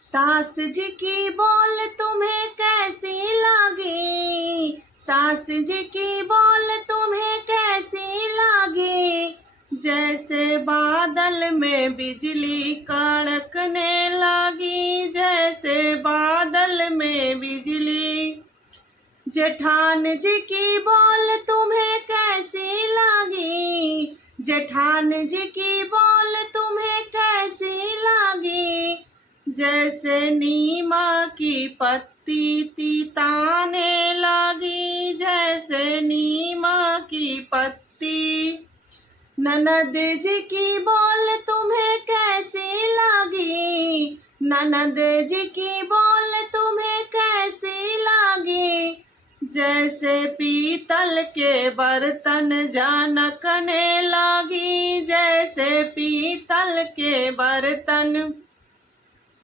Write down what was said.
सास जी की बोल तुम्हें कैसी लगी, सास जी की बोल तुम्हें कैसी लगी। जैसे बादल में बिजली कड़कने लगी, जैसे बादल में बिजली। जेठान जी की बोल तुम्हें कैसी लगी, जेठान जी की बोल तुम्हें कैसी लगी। जैसे नीमा की पत्ती तिताने लगी, जैसे नीमा की पत्ती। ननद जी की बोल तुम्हें कैसी लगी, ननद जी की बोल तुम्हें कैसी लगी। जैसे पीतल के बर्तन जनकने लगी, जैसे पीतल के बर्तन।